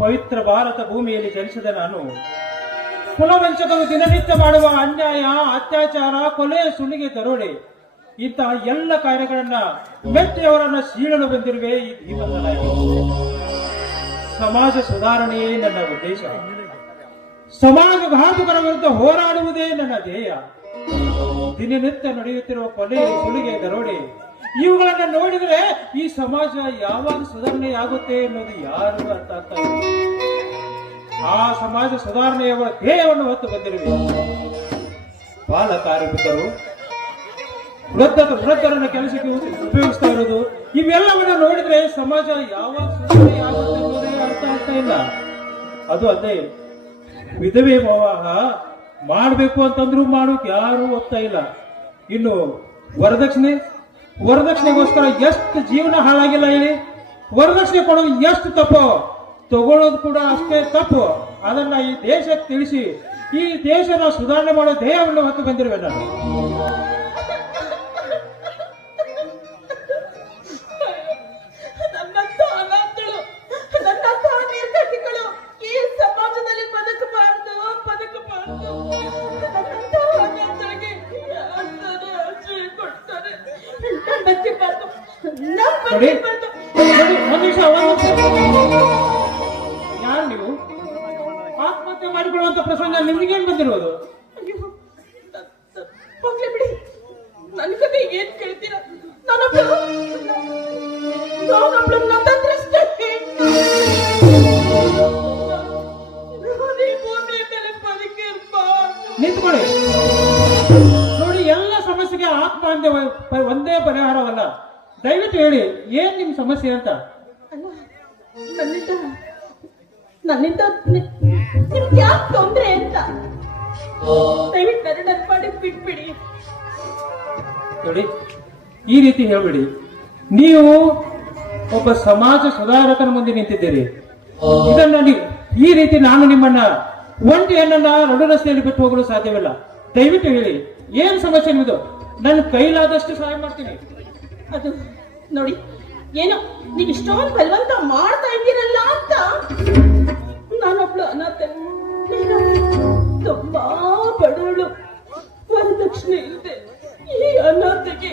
ಪವಿತ್ರ ಭಾರತ ಭೂಮಿಯಲ್ಲಿ ಜನಿಸಿದ ನಾನು ಕುಲವಂಚಕರು ದಿನನಿತ್ಯ ಮಾಡುವ ಅನ್ಯಾಯ, ಅತ್ಯಾಚಾರ, ಕೊಲೆ, ಸುಲಿಗೆ, ದರೋಡೆ ಇಂತಹ ಎಲ್ಲ ಕಾರ್ಯಗಳನ್ನ ಮೆಚ್ಚಿಯವರನ್ನ ಸೀಳಲು ಬಂದಿರುವೆ ಈ ದೀಪಗಳಾಗಿ. ಸಮಾಜ ಸುಧಾರಣೆಯೇ ನನ್ನ ಉದ್ದೇಶ. ಸಮಾಜ ಘಾತುಕರ ವಿರುದ್ಧ ಹೋರಾಡುವುದೇ ನನ್ನ ಧ್ಯೇಯ. ದಿನನಿತ್ಯ ನಡೆಯುತ್ತಿರುವ ಕೊಲೆ, ಸುಲಿಗೆ, ದರೋಡೆ ಇವುಗಳನ್ನ ನೋಡಿದ್ರೆ ಈ ಸಮಾಜ ಯಾವಾಗ ಸುಧಾರಣೆ ಆಗುತ್ತೆ ಅನ್ನೋದು ಯಾರಿಗೂ ಅರ್ಥ ಆಗ್ತಾ ಇಲ್ಲ. ಆ ಸಮಾಜ ಸುಧಾರಣೆಯ ಧ್ಯೇಯವನ್ನು ಹೊತ್ತು ಬಂದಿರುವೆ. ಬಾಲ ಕಾರ್ಮಿಕರು, ವೃದ್ಧರನ್ನ ಕೆಲಸಕ್ಕೆ ಉಪಯೋಗಿಸ್ತಾ ಇರೋದು, ಇವೆಲ್ಲವನ್ನ ನೋಡಿದ್ರೆ ಸಮಾಜ ಯಾವಾಗ ಸುಧಾರಣೆ ಆಗುತ್ತೆ ಅನ್ನೋದೇ ಅರ್ಥ ಆಗ್ತಾ ಇಲ್ಲ. ಅದು ಅದೇ ವಿಧವೆ ವಿವಾಹ ಮಾಡಬೇಕು ಅಂತಂದ್ರೂ ಮಾಡೋಕೆ ಯಾರು ಒಪ್ತಾ ಇಲ್ಲ. ಇನ್ನು ವರದಕ್ಷಿಣೆಗೋಸ್ಕರ ಎಷ್ಟು ಜೀವನ ಹಾಳಾಗಿಲ್ಲ ಹೇಳಿ. ವರದಕ್ಷಿಣೆ ಕೊಡೋದು ಎಷ್ಟು ತಪ್ಪು, ತಗೊಳ್ಳೋದು ಕೂಡ ಅಷ್ಟೇ ತಪ್ಪು. ಅದನ್ನ ಈ ದೇಶಕ್ಕೆ ತಿಳಿಸಿ ಈ ದೇಶದ ಸುಧಾರಣೆ ಮಾಡೋ ಧ್ಯೇಯವನ್ನು ಹೊತ್ತು ಬಂದಿರುವೆ ನಾನು. ಯಾರು ನೀವು? ಆತ್ಮಹತ್ಯೆ ಮಾಡಿಕೊಳ್ಳುವಂತ ಪ್ರಸಂಗ ನಿಮ್ಗೇನ್ ಬಂದಿರೋದು? ಬಿಡಿ, ನನ್ನ ಕತೆ ಏನ್ ಕೇಳ್ತೀರಾ? ನಿಂತ್ಕೊಳ್ಳಿ. ನೋಡಿ, ಎಲ್ಲ ಸಮಸ್ಯೆಗೆ ಆತ್ಮಹತ್ಯೆ ಒಂದೇ ಪರಿಹಾರವಲ್ಲ. ದಯವಿಟ್ಟು ಹೇಳಿ, ಏನ್ ನಿಮ್ ಸಮಸ್ಯೆ ಅಂತ. ನನ್ನಿಂದ ನಿಮ್ಗೆ ಯಾಕೆ ತೊಂದ್ರೆ ಅಂತ ದಯವಿಟ್ಟು ನನ್ನ ಮಾಡಿ ಬಿಟ್ಬಿಡಿ. ನೋಡಿ, ಈ ರೀತಿ ಹೇಳ್ಬಿಡಿ. ನೀವು ಒಬ್ಬ ಸಮಾಜ ಸುಧಾರಕನ ಮುಂದೆ ನಿಂತಿದ್ದೀರಿ. ಇದನ್ನ ಈ ರೀತಿ ನಾನು ನಿಮ್ಮನ್ನ ಒಂಟಿಯನ್ನ ನಡು ರಸ್ತೆಯಲ್ಲಿ ಬಿಟ್ಟು ಹೋಗಲು ಸಾಧ್ಯವಿಲ್ಲ. ದಯವಿಟ್ಟು ಹೇಳಿ, ಏನ್ ಸಮಸ್ಯೆ ನಿಮ್ಮದು? ನನ್ನ ಕೈಲಾದಷ್ಟು ಸಹಾಯ ಮಾಡ್ತೀನಿ. ಅದು ನೋಡಿ, ಏನೋ ನೀವು ಇಷ್ಟೊಂದು ಬಲವಂತ ಮಾಡ್ತಾ ಇದ್ದೀರಲ್ಲ ಅಂತ. ನಾನೊಬ್ಳು ಅನಾಥೆ, ತುಂಬಾ ಬಡವಳು, ವರದಕ್ಷಿಣೆ ಇಲ್ಲದೆ ಈ ಅನಾಥೆಗೆ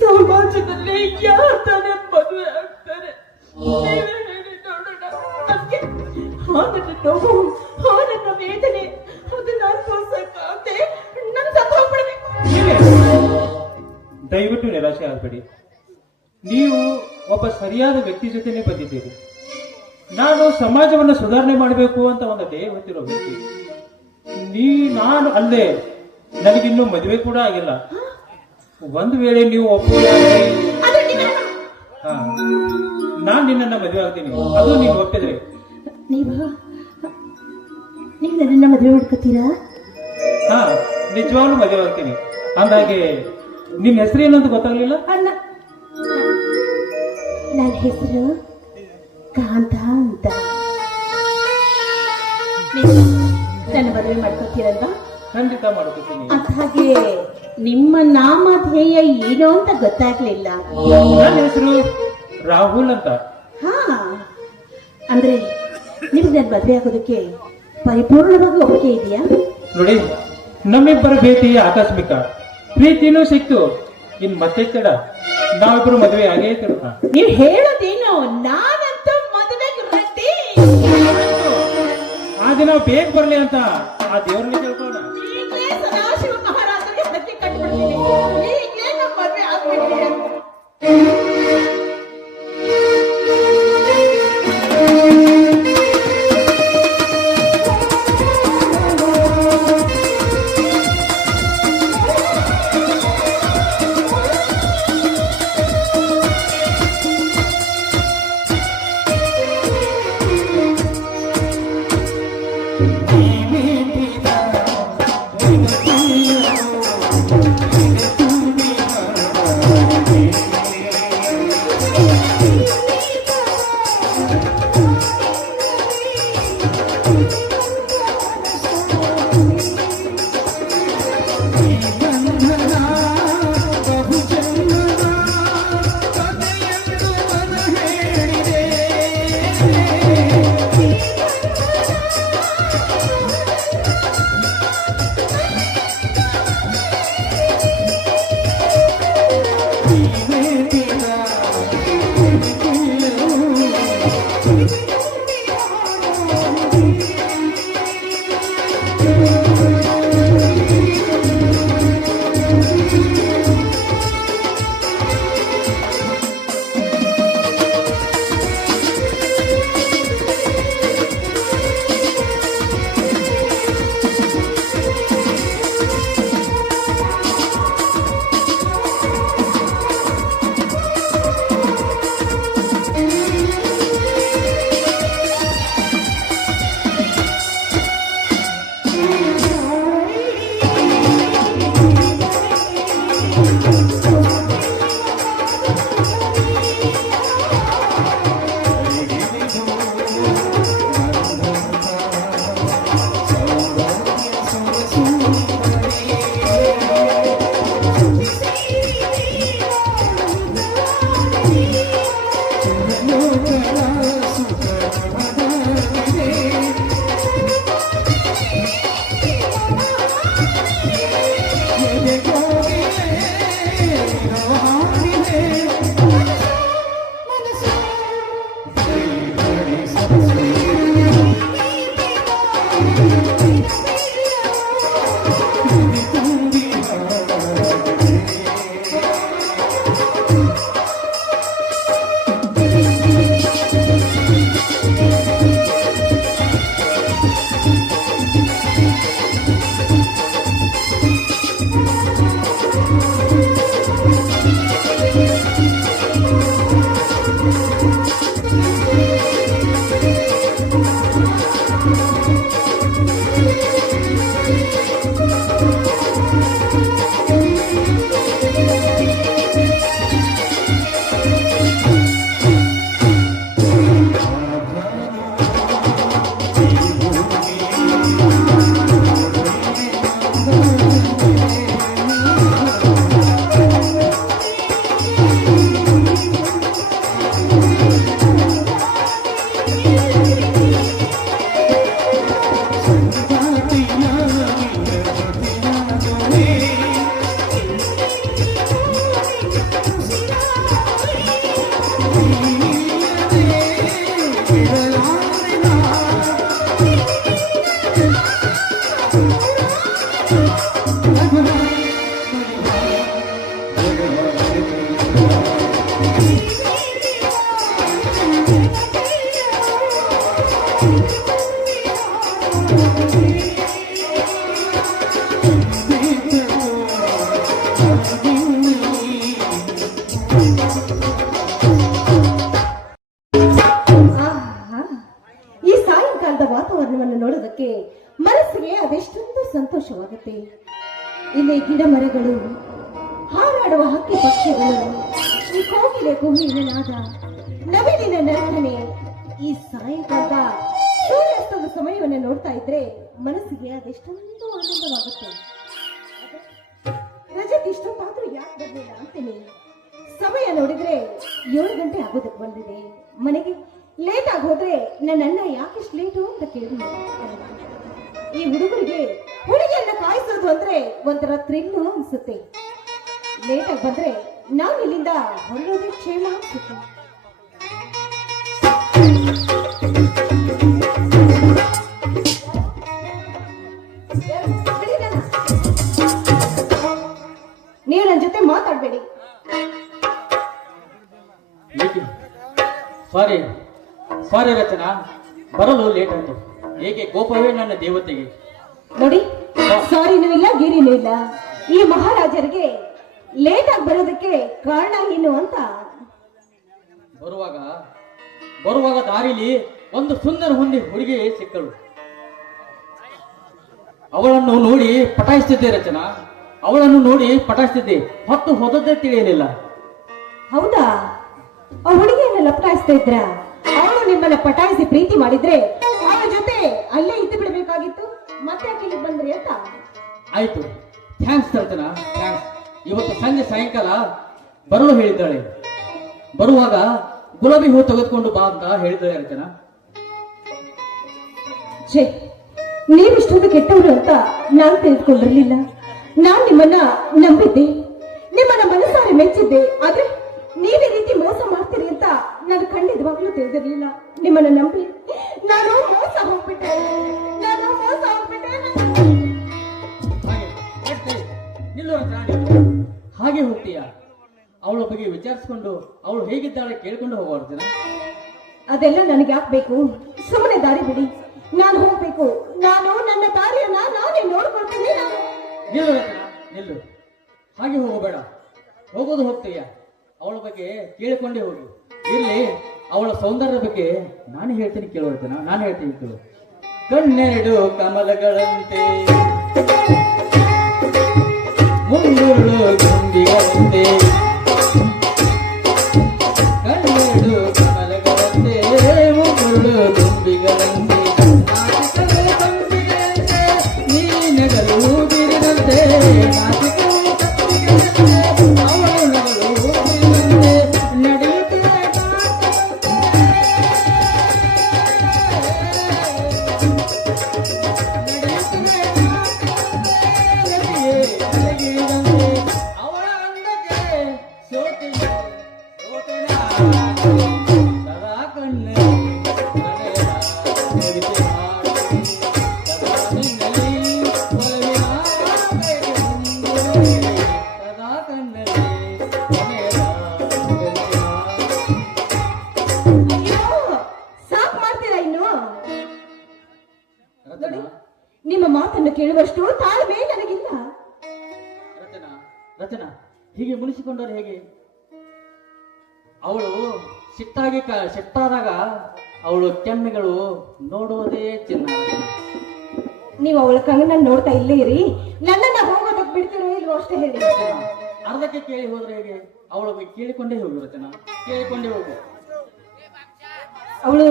ಸಮಾಜದಲ್ಲಿ ಯಾರು ತಾನೇ ಮದುವೆ ಆಗ್ತಾರೆ? ನೀವೇ ಹೇಳಿ ನೋಡೋಣ. ನಮ್ಗೆ ನನ್ನ ನೋವು, ನನ್ನ ವೇದನೆ ಅದನ್ನ ಅನುಭವಿಸಕ್ಕಾಗದೆ ನನ್ ಸತ್ತು ಹೋಗ್ಬಿಡ್ಬೇಕು. ದಯವಿಟ್ಟು ನಿರಾಶೆ ಆಗಬೇಡಿ. ನೀವು ಒಬ್ಬ ಸರಿಯಾದ ವ್ಯಕ್ತಿ ಜೊತೆನೆ ಬಂದಿದ್ದೀರಿ. ನಾನು ಸಮಾಜವನ್ನು ಸುಧಾರಣೆ ಮಾಡಬೇಕು ಅಂತ ಒಂದು ಧ್ಯೇಯ ಹೊತ್ತಿರೋ ವ್ಯಕ್ತಿ. ನಾನು ಅಲ್ಲದೆ ನನಗಿನ್ನೂ ಮದುವೆ ಕೂಡ ಆಗಿಲ್ಲ. ಒಂದು ವೇಳೆ ನೀವು ಒಪ್ಪಿದ್ರೆ ನಾನು ನಿನ್ನನ್ನ ಮದುವೆ ಆಗ್ತೀನಿ. ಅದು ನೀವು ಒಪ್ಪಿದ್ರೆ. ನೀವು ನನ್ನ ಮದುವೆ ಮಾಡ್ಕೋತೀರಾ? ಹಾ, ನಿಜವಾಗ್ಲೂ ಮದುವೆ ಆಗ್ತೀನಿ. ಅಂದಾಗೆ ನಿನ್ನ ಹೆಸರು ಏನಂತ ಗೊತ್ತಾಗ್ಲಿಲ್ಲ? ನನ್ನ ಹೆಸರು ಕಾಂತ ಅಂತ. ನನ್ನ ಮದುವೆ ಮಾಡ್ಕೋತೀರಲ್ವಾ? ಖಂಡಿತ ಮಾಡ್ಕೋತೀನಿ. ಹಾಗೆ ನಿಮ್ಮ ನಾಮಧೇಯ ಏನು ಅಂತ ಗೊತ್ತಾಗ್ಲಿಲ್ಲ. ನನ್ನ ಹೆಸರು ರಾಹುಲ್ ಅಂತ. ಹಾ, ಅಂದ್ರೆ ನಿಮ್ಗೆ ನನ್ನ ಮದುವೆ ಆಗೋದಕ್ಕೆ ಪರಿಪೂರ್ಣವಾಗಿ ಒಪ್ಪಿಗೆ ಇದೆಯಾ? ನೋಡಿ, ನಮ್ಮಿಬ್ಬರ ಭೇಟಿ ಆಕಸ್ಮಿಕ. ಪ್ರೀತಿನೂ ಸಿಕ್ತು. ಇನ್ ಮತ್ತೆ ತಡ, ನಾವಿಬ್ಬರು ಮದುವೆ ಆಗೇ ತಿರುಗ. ನೀವು ಹೇಳೋದೇನು? ನಾನಂತೂ ಮದುವೆಗೆ ರೆಡಿ. ಆ ದಿನ ಬೇಗ ಬರ್ಲಿ ಅಂತ ಆ ದೇವ್ರನ್ನ ಕೇಳ್ಕೋಣ. ಈಗಲೇ ಸದಾಶಿವ ಮಹಾರಾಜರಿಗೆ ಹತ್ತಿ ಕಟ್ಬಿಡ್ತೀನಿ. ಈಗಲೇ ನಮ್ಮ ಮದುವೆ ಆಗ್ಬಿಡ್ತೀನಿ. ಈ ಆಹಾ, ಈ ಸಾಯಂಕಾಲದ ವಾತಾವರಣವನ್ನು ನೋಡೋದಕ್ಕೆ ಮನಸ್ಸಿಗೆ ಅದೆಷ್ಟೊಂದು ಸಂತೋಷವಾಗುತ್ತೆ. ಇಲ್ಲಿ ಗಿಡ ಮರಗಳು, ಹಾರಾಡುವ ಹಕ್ಕಿ ಪಕ್ಷಿಗಳು, ಈ ಕೋಗಿಲೆ ಗುಮ್ಮಿನ ನಾದ, ನವಿಲಿನ ನರ್ತನೆ, ಈ ಸಾಯಂಕಾಲದ ಸೂರ್ಯಾಸ್ತದ ಸಮಯವನ್ನು ನೋಡ್ತಾ ಇದ್ರೆ ಮನಸ್ಸಿಗೆ ಅದೆಷ್ಟೊಂದು ಆನಂದವಾಗುತ್ತೆ. ರಜತ್ ಇಷ್ಟೊತ್ತಾದ್ರೂ ಯಾಕೆ ಬರಲಿಲ್ಲ ಅಂತೀನಿ. ಸಮಯ ನೋಡಿದ್ರೆ 7 ಗಂಟೆ ಆಗೋದಕ್ಕೆ ಬಂದಿದೆ. ಮನೆಗೆ ಲೇಟ್ ಆಗಿ ಹೋದ್ರೆ ನನ್ನ ಅಣ್ಣ ಯಾಕಿಷ್ಟು ಲೇಟು ಅಂತ ಕೇಳಿದ್ರು. ಈ ಹುಡುಗರಿಗೆ ಹುಡುಗಿಯನ್ನ ಕಾಯಿಸೋದು ಅಂದ್ರೆ ಒಂಥರ ಥ್ರಿಲ್ಲು ಅನ್ಸುತ್ತೆ. ಲೇಟ್ ಆಗಿ ಬಂದ್ರೆ ನಾವು ಇಲ್ಲಿಂದ ಹೊರಡೋದೇ ಕ್ಷೇಮ ಅನ್ಸುತ್ತೆ. ನೀವು ನನ್ನ ಜೊತೆ ಮಾತಾಡ್ಬೇಡಿ. ಸಾರಿ ಸಾರಿ ರಚನಾ, ಬರಲು ಲೇಟ್ ಆಯ್ತು. ಏಕೆ ಕೋಪವೇ ನನ್ನ ದೇವತೆಗೆ. ನೋಡಿ, ಸಾರಿನೂ ಇಲ್ಲ ಗಿರಿನೂ ಇಲ್ಲ. ಈ ಮಹಾರಾಜರಿಗೆ ಲೇಟ್ ಆಗಿ ಬರೋದಕ್ಕೆ ಕಾರಣ ಏನು ಅಂತ. ಬರುವಾಗ ದಾರಿಲಿ ಒಂದು ಸುಂದರ ಹುಡುಗಿ ಸಿಕ್ಕಳು. ಅವಳನ್ನು ನೋಡಿ ಪಟಾಯಿಸ್ತಿದ್ದೆ ರಚನಾ, ಅವಳನ್ನು ನೋಡಿ ಪಟಾಯಿಸ್ತಿದ್ದೆ. ಹೊತ್ತು ಹೋದದ್ದೇ ತಿಳಿಯಲಿಲ್ಲ. ಹೌದಾ? ಆ ಹುಡುಗಿಯನ್ನ ಲಪಟಾಯಿಸ್ತಾ ಇದ್ರ? ಅವಳು ನಿಮ್ಮನ್ನ ಪಟಾಯಿಸಿ ಪ್ರೀತಿ ಮಾಡಿದ್ರೆ ಅವಳ ಜೊತೆ ಅಲ್ಲೇ ಇದ್ದು ಬಿಡಬೇಕಾಗಿತ್ತು. ಮತ್ತೆ ಯಾಕೆ ಇಲ್ಲಿಗೆ ಬಂದ್ರಿ ಅಂತ. ಆಯ್ತು, ಥ್ಯಾಂಕ್ಸ್ ರಚನಾ, ಥ್ಯಾಂಕ್ಸ್. ಇವತ್ತು ಸಂಜೆ ಸಾಯಂಕಾಲ ಬರಲು ಹೇಳಿದ್ದಾಳೆ. ಬರುವಾಗ ಗುಲಾಬಿ ಹೂ ತೆಗೆದುಕೊಂಡು ಬಾ ಅಂತ ಹೇಳಿದ್ದಾಳೆ ರಚನಾ. ಛೇ, ನೀವಿಷ್ಟೊಂದು ಕೆಟ್ಟವರು ಅಂತ ನಾನು ತಿಳಿದುಕೊಂಡಿರ್ಲಿಲ್ಲ. ನಾನ್ ನಿಮ್ಮನ್ನ ನಂಬಿದ್ದೆ, ನಿಮ್ಮನ್ನ ಮನಸಾರೆ ಮೆಚ್ಚಿದ್ದೆ. ಆದ್ರೆ ನೀವೇ ರೀತಿ ಮೋಸ ಮಾಡ್ತೀರಿ ಅಂತ ನಾನು ಖಂಡಿತವಾಗ್ಲೂ ತಿಳಿದಿರ್ಲಿಲ್ಲ. ನಿಮ್ಮನ್ನ ನಂಬಿ ನಾನು ಮೋಸ ಹೋಗ್ಬಿಟ್ಟೆ. ನಿಲ್ಲು ರಚನಾ, ನಿಲ್ಲು. ಹಾಗೆ ಹೋಗ್ತೀಯ? ಅವಳ ಬಗ್ಗೆ ವಿಚಾರಿಸಿಕೊಂಡು ಅವಳು ಹೇಗಿದ್ದಾಳೆ ಕೇಳ್ಕೊಂಡು ಹೋಗುವ ರಚನಾ. ಅದೆಲ್ಲ ನನಗೆ ಯಾಕಬೇಕು? ಸುಮ್ಮನೆ ದಾರಿ ಬಿಡಿ, ನಾನು ಹೋಗ್ಬೇಕು. ನಾನು ನನ್ನ ದಾರಿಯನ್ನ ನಾನೇ ನೋಡ್ಕೊಳ್ತೀನಿ. ನಿಲ್ಲು ರಚನಾ, ನಿಲ್ಲು. ಹಾಗೆ ಹೋಗಬೇಡ. ಹೋಗೋದು ಹೋಗ್ತೀಯ, ಅವಳ ಬಗ್ಗೆ ಕೇಳಿಕೊಂಡೇ ಹೋಗು. ಇಲ್ಲಿ ಅವಳ ಸೌಂದರ್ಯ ಬಗ್ಗೆ ನಾನು ಹೇಳ್ತೀನಿ ಕೇಳು ರಚನಾ, ನಾನು ಹೇಳ್ತೀನಿ ಕೇಳು. ಕಣ್ಣೆರಡು ಕಮಲಗಳಂತೆ, ಮುಂಗುರುಳು ಗುಂಡಿಗಳಂತೆ, ಕಣ್ಣೆರಡು ಕಮಲಗಳಂತೆ, ಮುಂಗುರುಳು ದುಂಬಿಗಳಂತೆ, ನಾಚಿಕದ ದುಂಬಿಗಳಂತೆ, ನೀನಗಲು ಬಿರಿದಂತೆ, ನಾಚಿಕದ ದುಂಬಿಗಳಂತೆ, ಅವಳು ನಗಲು ಬಿರಿದಂತೆ, ನಡೆಯುತ್ತಿದೆ ಮಾತನ್ನು ಕೇಳುವಷ್ಟು ತಾಳ್ಮೆ ನನಗಿಲ್ಲ. ರಚನಾ ರಚನಾ ಹೀಗೆ ಮುನಿಸಿಕೊಂಡರೆ ಹೇಗೆ? ಅವಳು ಸಿಟ್ಟಾದಾಗ ಅವಳು ಕೆನ್ನೆಗಳು ನೋಡುವುದೇ ಚಿನ್ನ. ನೀವು ಅವಳ ಕಣ್ಣನ್ನು ನೋಡ್ತಾ ಇಲ್ಲೇ ಇರಿ, ನನ್ನನ್ನ ಹೋಗೋದಕ್ಕೆ ಬಿಡ್ತಿರೋ ಇಲ್ವೋ ಅಷ್ಟೇ ಹೇಳಿ. ಅರ್ಧಕ್ಕೆ ಕೇಳಿ ಹೋದ್ರೆ ಹೇಗೆ? ಅವಳು ಕೇಳಿಕೊಂಡೇ ಹೋಗು ರಚನಾ, ಕೇಳಿಕೊಂಡೇ ಹೋಗು. ಅವಳು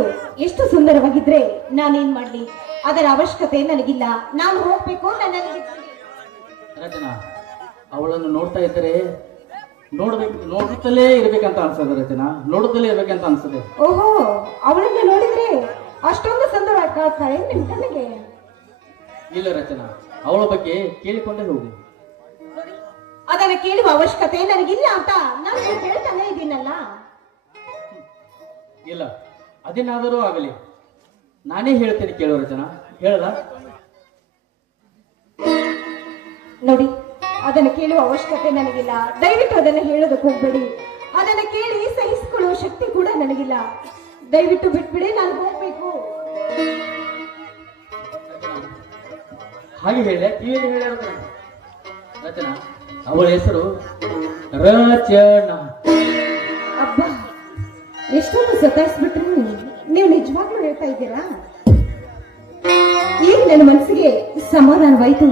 ಎಷ್ಟು ಸುಂದರವಾಗಿದ್ರೆ ನಾನೇನ್ ಮಾಡ್ಲಿ? ಅದರ ಅವಶ್ಯಕತೆ ನನಗಿಲ್ಲ. ನಾನು ಹೋಗ್ಬೇಕು. ರಚನಾ ಅವಳನ್ನು ನೋಡ್ತಾ ಇದ್ದರೆ ನೋಡುತ್ತಲೇ ಇರ್ಬೇಕಂತ ಅನ್ಸದೆ ರಚನಾ, ನೋಡುತ್ತಲೇ ಇರ್ಬೇಕಂತ ಅನ್ಸದೆ. ಓಹೋ, ಅವಳನ್ನ ನೋಡಿದ್ರೆ ಅಷ್ಟೊಂದು ಸುಂದರವಾಗಿ ಕಾಡ್ತಾಳೆ ನಿಮ್ ಕಣ್ಣಿಗೆ? ಇಲ್ಲ ರಚನಾ, ಅವಳ ಬಗ್ಗೆ ಕೇಳಿಕೊಂಡೇ ಹೋಗು. ಅದನ್ನ ಕೇಳುವ ಅವಶ್ಯಕತೆ ನನಗಿಲ್ಲ ಅಂತ ನಾನು ಹೇಳ್ತಾನೆ ಇದ್ದೀನಲ್ಲ. ಇಲ್ಲ, ಅದೇನಾದರೂ ಆಗಲಿ, ನಾನೇ ಹೇಳ್ತೇನೆ ಕೇಳೋ ರಚನಾ, ಹೇಳಲ್ಲ? ನೋಡಿ, ಅದನ್ನ ಕೇಳುವ ಅವಶ್ಯಕತೆ ನನಗಿಲ್ಲ. ದಯವಿಟ್ಟು ಅದನ್ನ ಹೇಳೋದಕ್ಕೆ ಹೋಗ್ಬೇಡಿ. ಅದನ್ನ ಕೇಳಿ ಸಹಿಸಿಕೊಳ್ಳುವ ಶಕ್ತಿ ಕೂಡ ನನಗಿಲ್ಲ. ದಯವಿಟ್ಟು ಬಿಟ್ಬಿಡಿ, ನಾನು ಹೋಗ್ಬೇಕು. ಹಾಗೆ ಹೇಳ, ಕಿವಿಯಲ್ಲಿ ಹೇಳ ರಚನಾ. ಅವಳ ಹೆಸರು ರಚನಾ. ಅಬ್ಬ, ಎಷ್ಟೊಂದು ಸತಾಯಿಸ್ಬಿಟ್ರು. ನೀವು ನಿಜವಾಗ್ಲೂ ಹೇಳ್ತಾ ಇದ್ದೀರಾ? ಈಗ ನನ್ನ ಮನಸ್ಸಿಗೆ ಸಮಾಧಾನವಾಯ್ತು.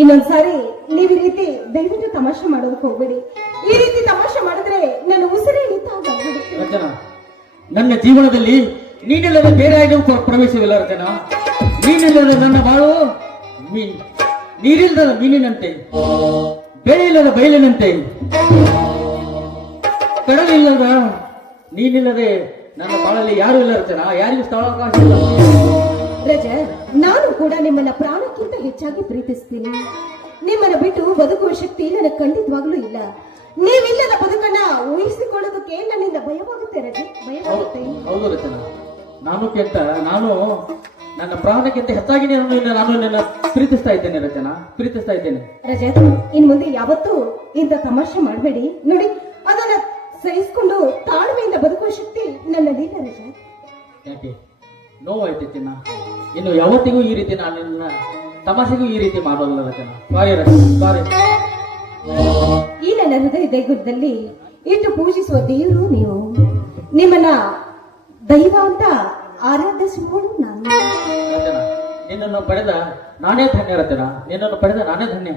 ಇನ್ನೊಂದ್ಸಾರಿ ನೀವು ಈ ರೀತಿ ದಯವಿಟ್ಟು ತಮಾಷೆ ಮಾಡೋದಕ್ಕೆ ಹೋಗ್ಬೇಡಿ. ಈ ರೀತಿ ತಮಾಷೆ ಮಾಡಿದ್ರೆ ನನ್ನ ಉಸಿರೇ ನಿಂತಾಗ್ಬಿಡುತ್ತೆ. ರಚನಾ, ನನ್ನ ಜೀವನದಲ್ಲಿ ನೀನಿಲ್ಲದ ಬೇರೆ ಯಾರಿಗೂ ಪ್ರವೇಶವಿಲ್ಲ ರಚನಾ. ನೀನಿಲ್ಲದ ನನ್ನ ಬಾಳು ನೀರಿಲ್ಲದ ಮೀನಿನಂತೆ, ಬೆಳೆ ಇಲ್ಲದ ಬಯಲಿನಂತೆ, ಕಡಲಿಲ್ಲದ ನೀನಿಲ್ಲದೆ ನನ್ನ ಬಾಳಲ್ಲಿ ಯಾರು ಇಲ್ಲ ರಚನಾ. ಯಾರಿಗೂ ಸ್ಥಳಾವಕಾಶ ಇಲ್ಲ. ರಜತ್, ನಾನು ಕೂಡ ನಿಮ್ಮನ್ನ ಪ್ರಾಣಕ್ಕಿಂತ ಹೆಚ್ಚಾಗಿ ಪ್ರೀತಿಸ್ತೀನಿ. ನಿಮ್ಮನ್ನ ಬಿಟ್ಟು ಬದುಕುವ ಶಕ್ತಿ ನನಗೆ ಖಂಡಿತವಾಗ್ಲೂ ಇಲ್ಲ. ನೀವಿಲ್ಲದ ಬದುಕನ್ನ ಊಹಿಸಿಕೊಳ್ಳೋದಕ್ಕೆ ನನ್ನಿಂದ ಭಯವಾಗುತ್ತೆ ರಜತ್, ಭಯವಾಗುತ್ತೆ. ಹೌದು ರಚನಾ, ನಾನು ನನ್ನ ಪ್ರಾಣಕ್ಕಿಂತ ಹೆಚ್ಚಾಗಿ ನಾನು ನನ್ನ ಪ್ರೀತಿಸ್ತಾ ಇದ್ದೇನೆ ರಚನಾ, ಪ್ರೀತಿಸ್ತಾ ಇದ್ದೇನೆ. ರಜತ್, ಇನ್ ಮುಂದೆ ಯಾವತ್ತೂ ಇಂಥ ತಮಾಷೆ ಮಾಡಬೇಡಿ. ನೋಡಿ, ಅದನ್ನ ಸಹಿಸಿಕೊಂಡು ತಾಳ್ಮೆಯಿಂದ ಬದುಕುವ ಶಕ್ತಿ ನನ್ನದಿಲ್ಲ ರಜತ್. ಯಾಕೆ ನೋವಾಯ್ತು ಚಿನ್ನ? ಇನ್ನು ಯಾವತ್ತಿಗೂ ಈ ರೀತಿ ನಾನು ನಿನ್ನ ತಮಾಷೆಗೂ ಈ ರೀತಿ ಮಾಡೋಲ್ಲ ರಚನಾ. ಸಾರಿ. ಈ ನನ್ನ ಹೃದಯ ದೇಗುಲದಲ್ಲಿ ಇಟ್ಟು ಪೂಜಿಸುವ ದೇವರು ನೀವು. ನಿಮ್ಮನ್ನ ದೈವ ಅಂತ ಆರಾಧಿಸುವಳು ನಾನು. ರಚನಾ, ನಿನ್ನನ್ನು ಪಡೆದ ನಾನೇ ಧನ್ಯ ರಚನಾ, ನಿನ್ನನ್ನು ಪಡೆದ ನಾನೇ ಧನ್ಯ.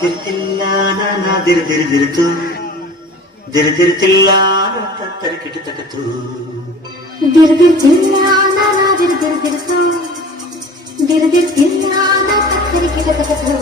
ದಿರ್ತಿಲ್ಲ ನಾನಾ ದಿರ್ದಿರ್ದಿರ್ತು ದಿರ್ದಿರ್ತಿಲ್ಲ ತತ್ತರಿಕಿಟ ತಕತು ದಿರ್ದಿರ್ತಿಲ್ಲ ನಾನಾ ದಿರ್ದಿರ್ದಿರ್ತು ದಿರ್ದಿರ್ತಿಲ್ಲ ತತ್ತರಿಕಿಟ ತಕತು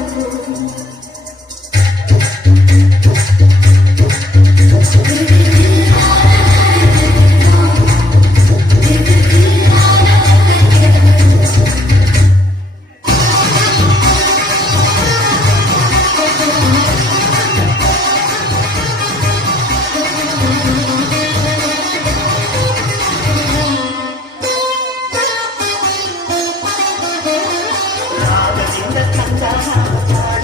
ರಾಗದಿಂದ ಕಂದ ಹಾಡು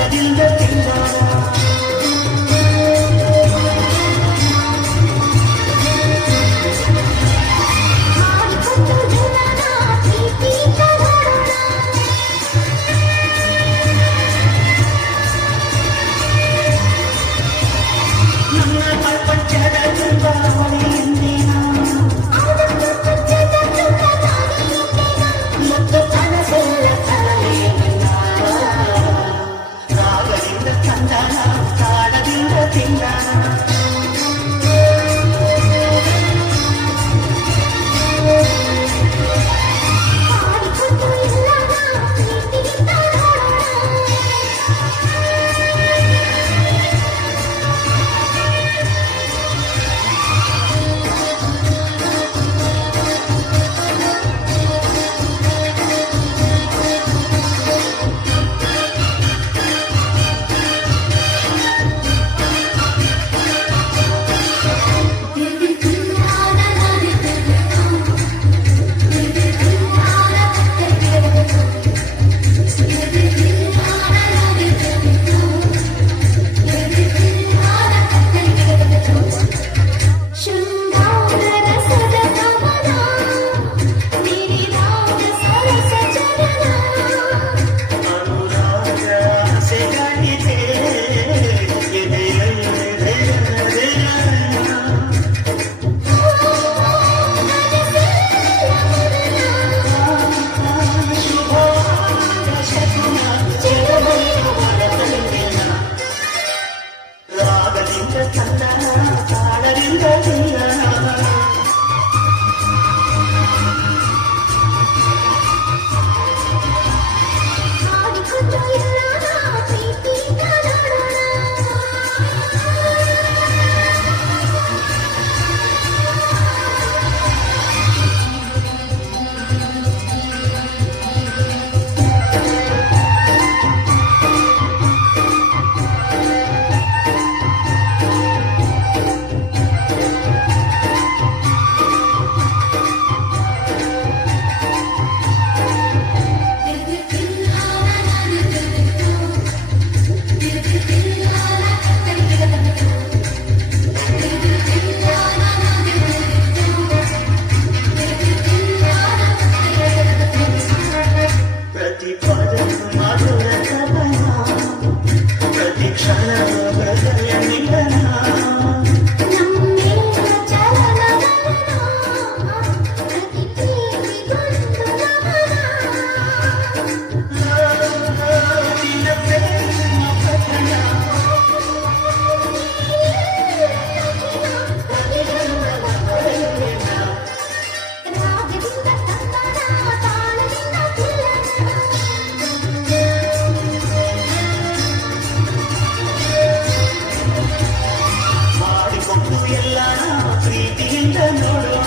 ನಾಳೆಯಿಂದ ನೋಡೋಣ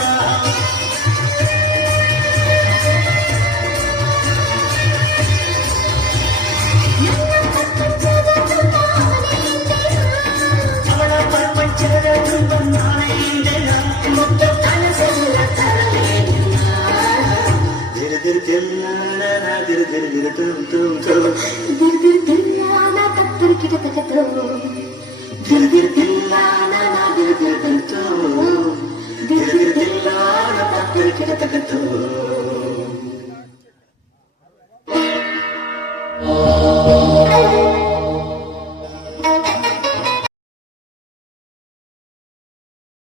ಅವಳ ಪ್ರಪಂಚದ ತುಂಬ ನಾಳೆಯಿಂದ ದಿರ್ದಿರ್ತಿಲ್ಲ ದಿರ್ದಿರ್ದಿರ ತುಂ ತುಂ ತುಂ ದಿರ್ ದಿರ್ ದಿಲ್ಲಾನ ಕತ್ತರಿ ಕಿಟ ತಕತು ದಿರ್ದಿರ್ತಿಲ್ಲ ದಿರ್ದಿರ್ದಿರ್ತು ದಿರ್ದಿರ್ತಿಲ್ಲ ತಕ್ಕರಿಕಿಡ ತಗತು